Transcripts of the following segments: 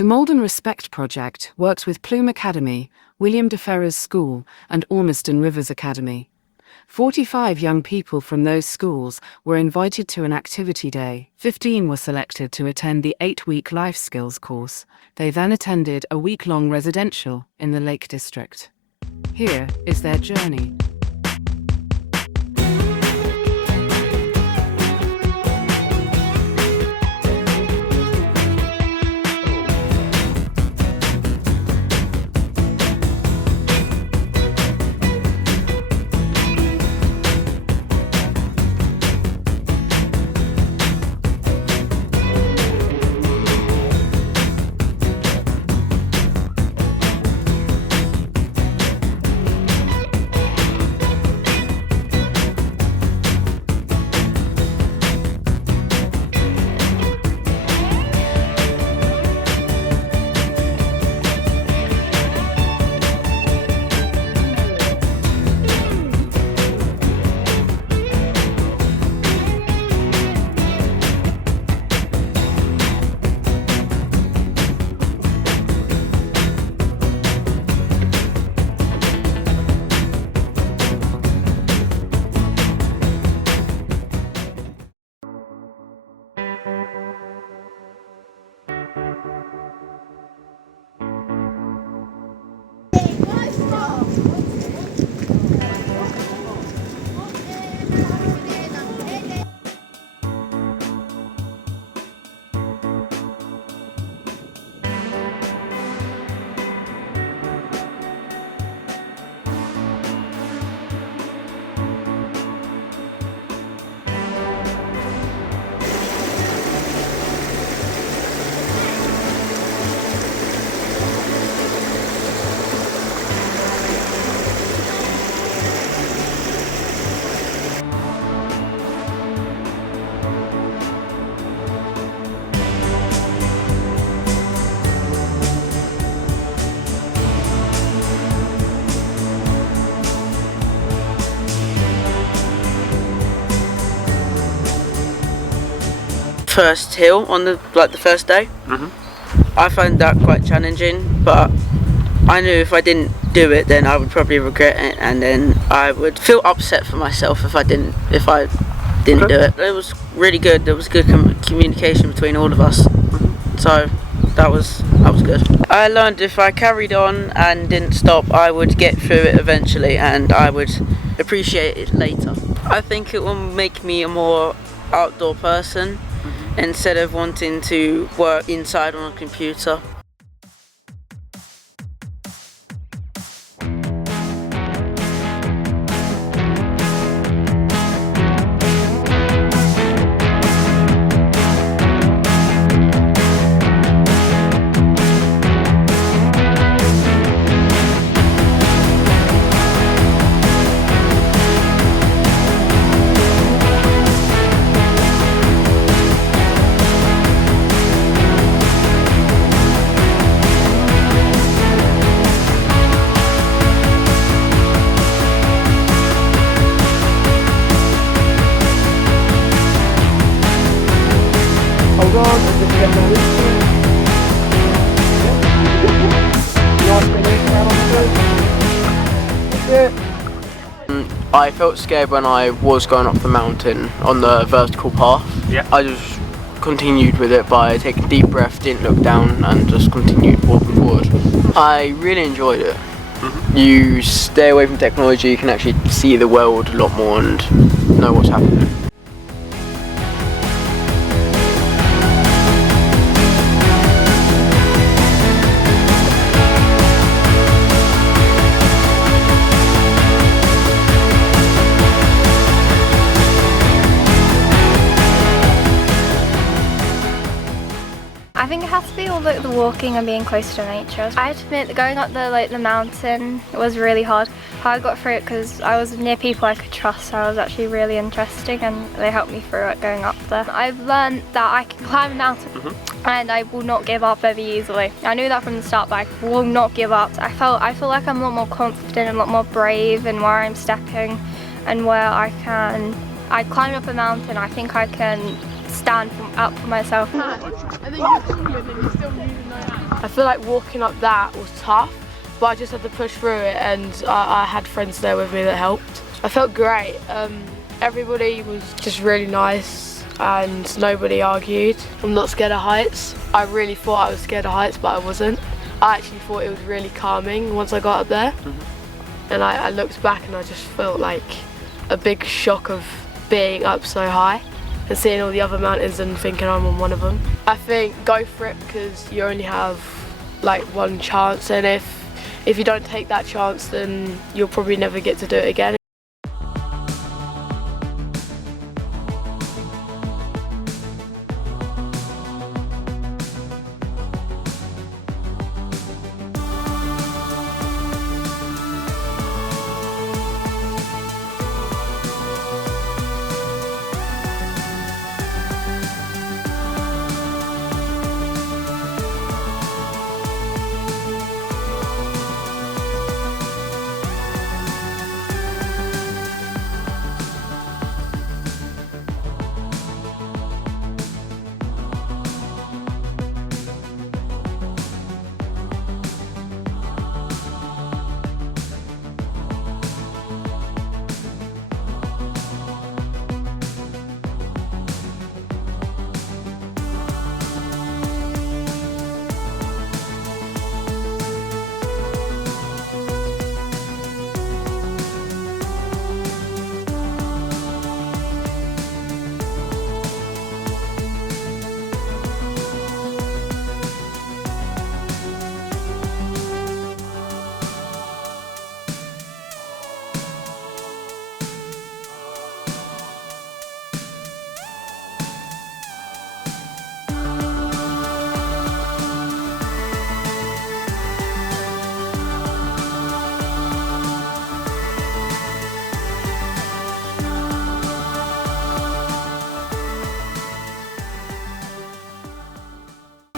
The Maldon Respect Project works with Plume Academy, William de Ferrers School, and Ormiston Rivers Academy. 45 young people from those schools were invited to an activity day. 15 were selected to attend the 8-week life skills course. They then attended a week-long residential in the Lake District. Here is their journey. First hill on the first day. I found that quite challenging, but I knew if I didn't do it then I would probably regret it, and then I would feel upset for myself if I didn't do it. It was really good. There was good communication between all of us, so that was good. I learned if I carried on and didn't stop, I would get through it eventually, and I would appreciate it later. I think it will make me a more outdoor person instead of wanting to work inside on a computer. I felt scared when I was going up the mountain on the vertical path. Yeah. I just continued with it by taking a deep breath, didn't look down, and just continued walking forward. I really enjoyed it. You stay away from technology, you can actually see the world a lot more and know what's happening. I think it has to be all the walking and being close to nature. I have to admit that going up the mountain was really hard. How I got through it because I was near people I could trust, so it was actually really interesting and they helped me through it going up there. I've learned that I can climb a mountain and I will not give up very easily. I knew that from the start, but I will not give up. I feel like I'm a lot more confident and a lot more brave in where I'm stepping and where I climb up a mountain. I think I can stand up for myself. And then you still use I feel like walking up that was tough, but I just had to push through it, and I had friends there with me that helped. I felt great. Everybody was just really nice and nobody argued. I'm not scared of heights. I really thought I was scared of heights, but I wasn't. I actually thought it was really calming once I got up there. And I looked back and I just felt like a big shock of being up so high and seeing all the other mountains and thinking I'm on one of them. I think go for it, because you only have like one chance, and if you don't take that chance, then you'll probably never get to do it again.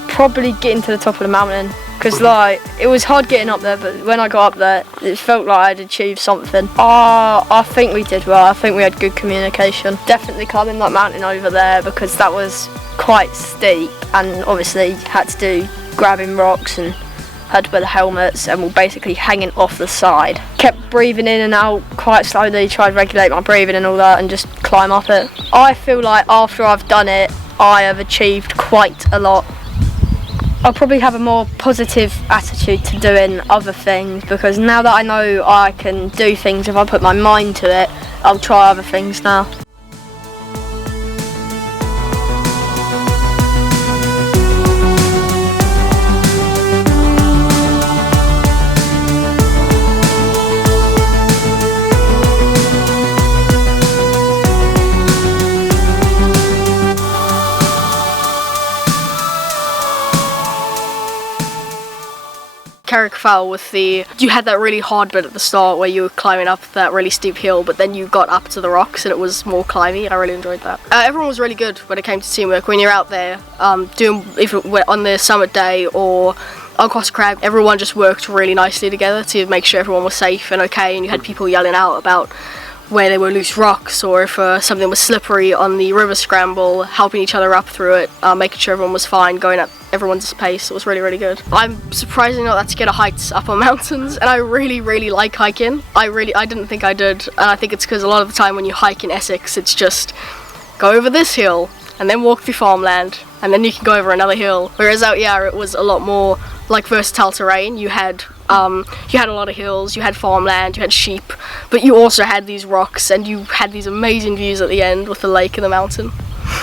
Probably getting to the top of the mountain, because like it was hard getting up there, but when I got up there it felt like I'd achieved something. I think we did well. I think we had good communication. Definitely climbing that mountain over there, because that was quite steep, and obviously had to do grabbing rocks and had to wear the helmets, and we're basically hanging off the side. Kept breathing in and out quite slowly, tried to regulate my breathing and all that, and just climb up it. I feel like after I've done it I have achieved quite a lot. I'll probably have a more positive attitude to doing other things, because now that I know I can do things if I put my mind to it, I'll try other things now. Carrickfell with you had that really hard bit at the start where you were climbing up that really steep hill, but then you got up to the rocks and it was more climby. I really enjoyed that. Everyone was really good when it came to teamwork. When you're out there doing, if it were on the summit day or on Cross Crag, everyone just worked really nicely together to make sure everyone was safe and okay, and you had people yelling out about where there were loose rocks, or if something was slippery on the river scramble, helping each other up through it, making sure everyone was fine, going at everyone's pace. It was really, really good. I'm surprisingly not that scared of heights up on mountains, and I really, really like hiking. I didn't think I did, and I think it's because a lot of the time when you hike in Essex, it's just go over this hill, and then walk through farmland, and then you can go over another hill. Whereas out here, it was a lot more like versatile terrain. You had a lot of hills, you had farmland, you had sheep, but you also had these rocks, and you had these amazing views at the end with the lake and the mountain.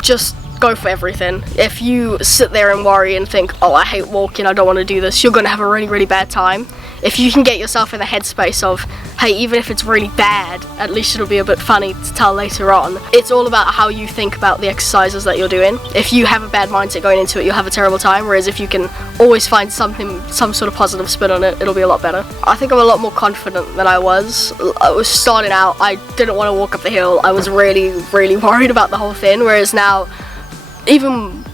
Just go for everything. If you sit there and worry and think, oh, I hate walking, I don't want to do this, you're going to have a really, really bad time. If you can get yourself in the headspace of, hey, even if it's really bad, at least it'll be a bit funny to tell later on. It's all about how you think about the exercises that you're doing. If you have a bad mindset going into it, you'll have a terrible time, whereas if you can always find some sort of positive spin on it, it'll be a lot better. I think I'm a lot more confident than I was. I was starting out, I didn't want to walk up the hill. I was really, really worried about the whole thing, whereas now, even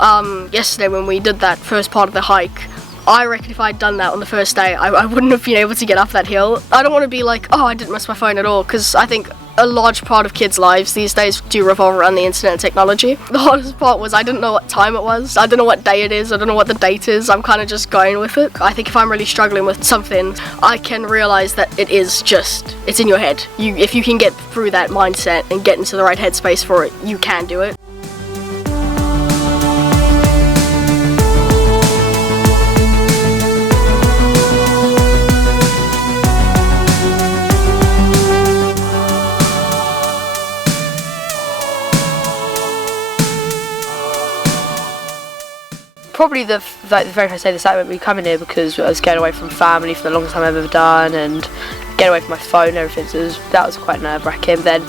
yesterday when we did that first part of the hike, I reckon if I'd done that on the first day, I wouldn't have been able to get up that hill. I don't want to be like, oh, I didn't miss my phone at all, because I think a large part of kids' lives these days do revolve around the internet and technology. The hardest part was I didn't know what time it was, I don't know what day it is, I don't know what the date is, I'm kind of just going with it. I think if I'm really struggling with something, I can realise that it's in your head. If you can get through that mindset and get into the right headspace for it, you can do it. Probably the very first day of the site, we coming here because I was getting away from family for the longest time I've ever done, and getting away from my phone and everything, so that was quite nerve-wracking. Then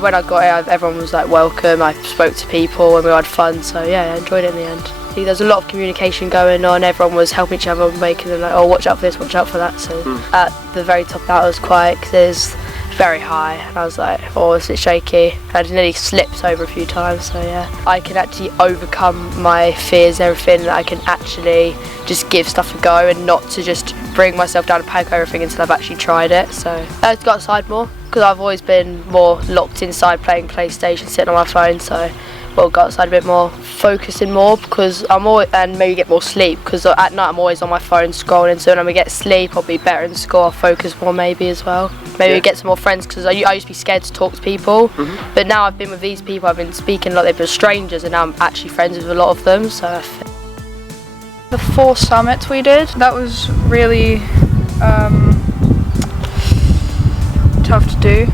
when I got here, everyone was like welcome, I spoke to people and we had fun, so yeah, I enjoyed it in the end. There's a lot of communication going on, everyone was helping each other, making them like, oh, watch out for this, watch out for that, so at the very top that was quite, because there's very high, and I was like, oh, it's a bit shaky. I nearly slipped over a few times, so yeah. I can actually overcome my fears and everything, and I can actually just give stuff a go and not to just bring myself down and pack everything until I've actually tried it. So I got outside more, because I've always been more locked inside playing PlayStation, sitting on my phone, so we'll go outside a bit more, focusing more, because and maybe get more sleep, because at night I'm always on my phone scrolling, so when we get sleep I'll be better in school, I'll focus more maybe as well. Maybe get some more friends, because I used to be scared to talk to people, but now I've been with these people, I've been speaking like they've been strangers, and now I'm actually friends with a lot of them, so the 4 summits we did, that was really tough to do.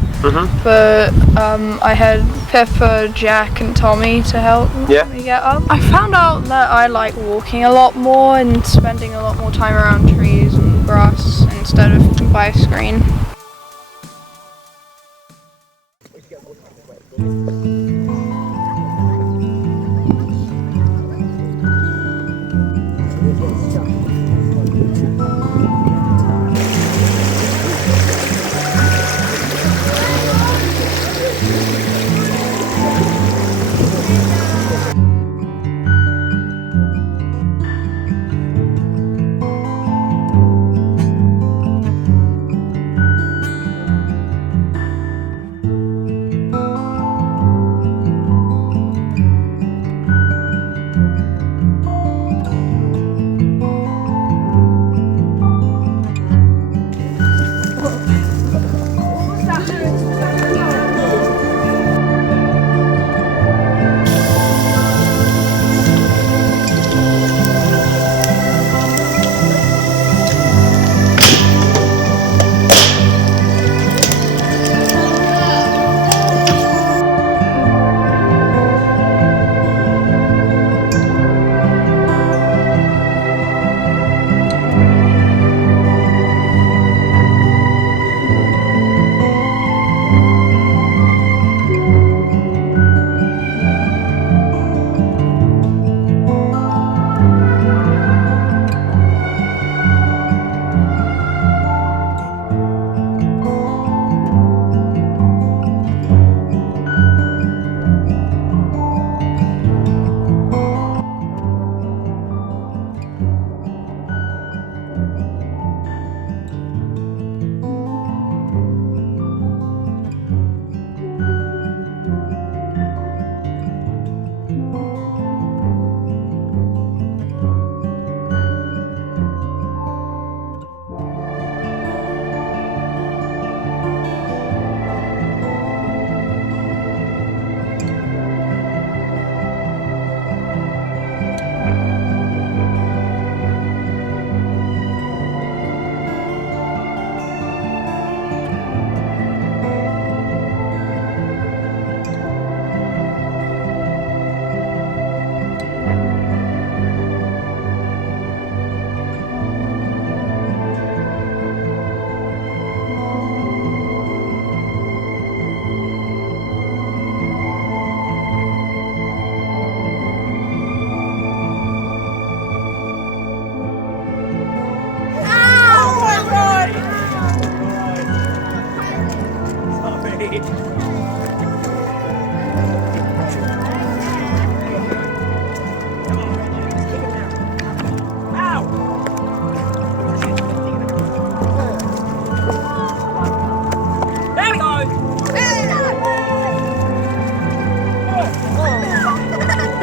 But I had Pepper, Jack and Tommy to help me get up. I found out that I like walking a lot more and spending a lot more time around trees and grass instead of by a screen.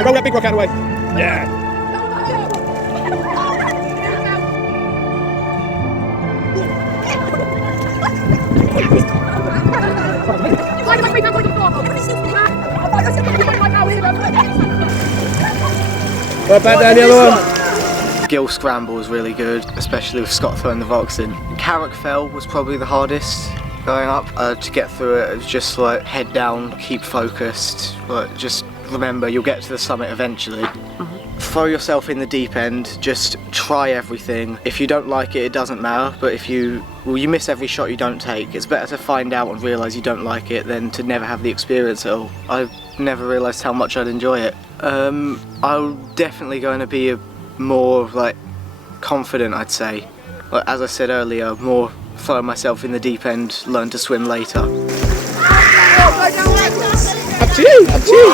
roll that big rock out of the way. Yeah. Well, back down the other one. Gill scramble was really good, especially with Scott throwing the Vox in. Carrick Fell was probably the hardest going up. To get through it, it was just like head down, keep focused, like, just remember you'll get to the summit eventually. Throw yourself in the deep end, just try everything. If you don't like it, it doesn't matter, but if you miss every shot you don't take. It's better to find out and realise you don't like it than to never have the experience at all. I've never realised how much I'd enjoy it. I'm definitely going to be more like confident, I'd say. Like, as I said earlier, more throw myself in the deep end, learn to swim later. Up to you, up to you.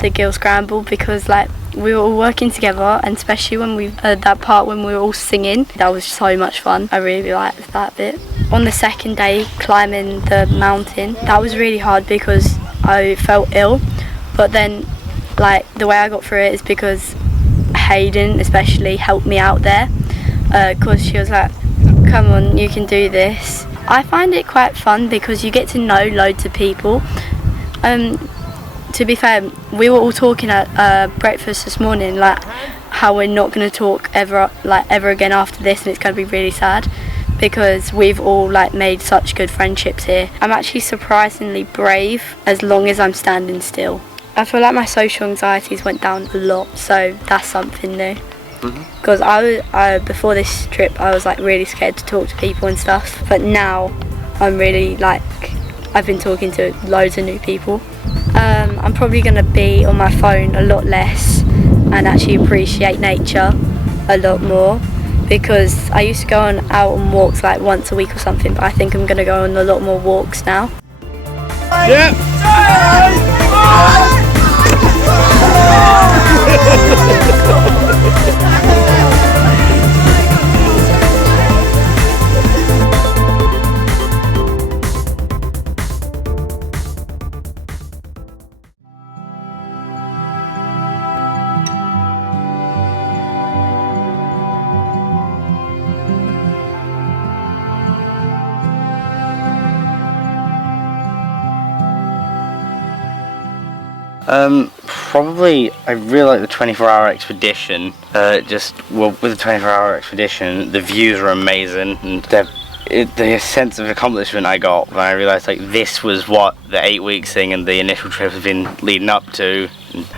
The gill scramble, because like we were all working together, and especially when we that part when we were all singing, that was so much fun. I really liked that bit. On the second day, climbing the mountain, that was really hard because I felt ill, but then like the way I got through it is because Hayden especially helped me out there, because she was like, come on, you can do this. I find it quite fun because you get to know loads of people. To be fair, we were all talking at breakfast this morning, like how we're not going to talk ever again after this, and it's going to be really sad because we've all like made such good friendships here. I'm actually surprisingly brave as long as I'm standing still. I feel like my social anxieties went down a lot, so that's something new. Because before this trip I was like really scared to talk to people and stuff, but now I'm really like, I've been talking to loads of new people. I'm probably going to be on my phone a lot less and actually appreciate nature a lot more, because I used to go out on walks like once a week or something, but I think I'm going to go on a lot more walks now. Yeah. Probably I really like the 24-hour expedition. With the 24-hour expedition, the views are amazing, and the sense of accomplishment I got when I realised like this was what the 8 weeks thing and the initial trip has been leading up to.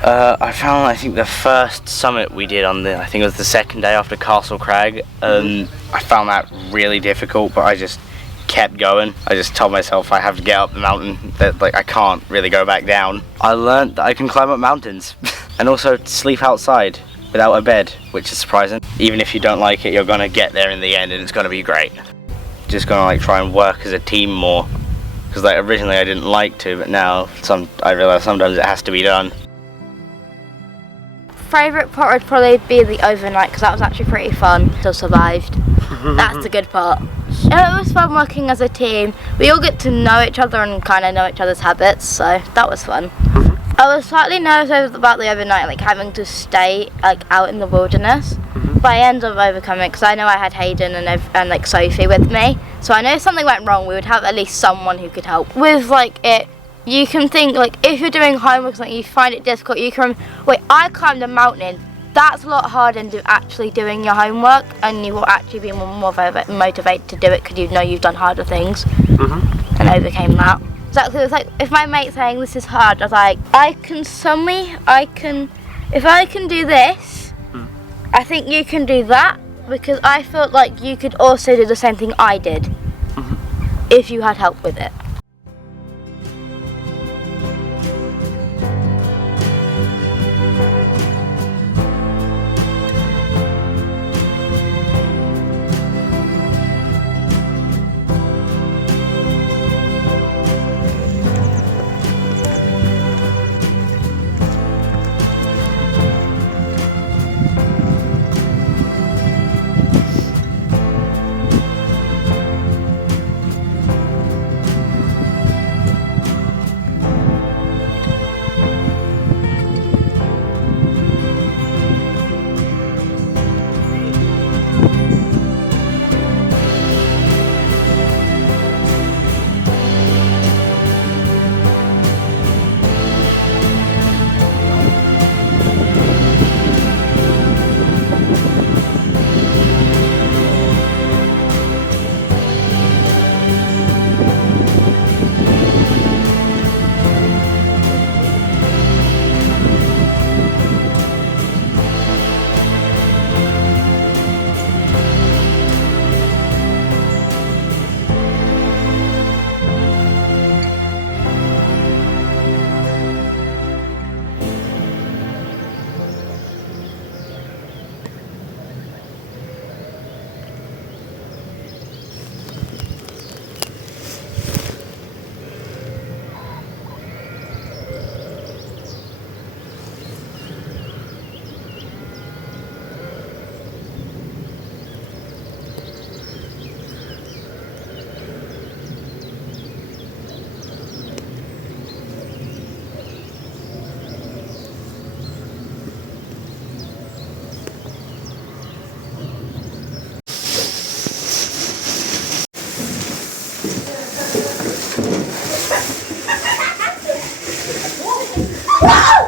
I think the first summit we did I think it was the second day after Castle Crag. I found that really difficult, but I just kept going. I just told myself I have to get up the mountain, that like I can't really go back down. I learned that I can climb up mountains and also sleep outside without a bed, which is surprising. Even if you don't like it, you're gonna get there in the end and it's gonna be great. Just gonna like try and work as a team more, because like originally I didn't like to, but now I realise sometimes it has to be done. Favourite part would probably be the overnight, because that was actually pretty fun. Still survived. That's the good part. It was fun working as a team. We all get to know each other and kind of know each other's habits, so that was fun. I was slightly nervous about the overnight, like having to stay like out in the wilderness, but I ended up overcoming it because I know I had Hayden and like Sophie with me, so I know if something went wrong we would have at least someone who could help. With like it, you can think like if you're doing homework or you find it difficult, you can wait, I climbed a mountain. That's a lot harder than actually doing your homework, and you will actually be more motivated to do it because you know you've done harder things and overcame that. Exactly, it was like if my mate's saying this is hard, I was like, if I can do this, I think you can do that, because I felt like you could also do the same thing I did if you had help with it. Wow!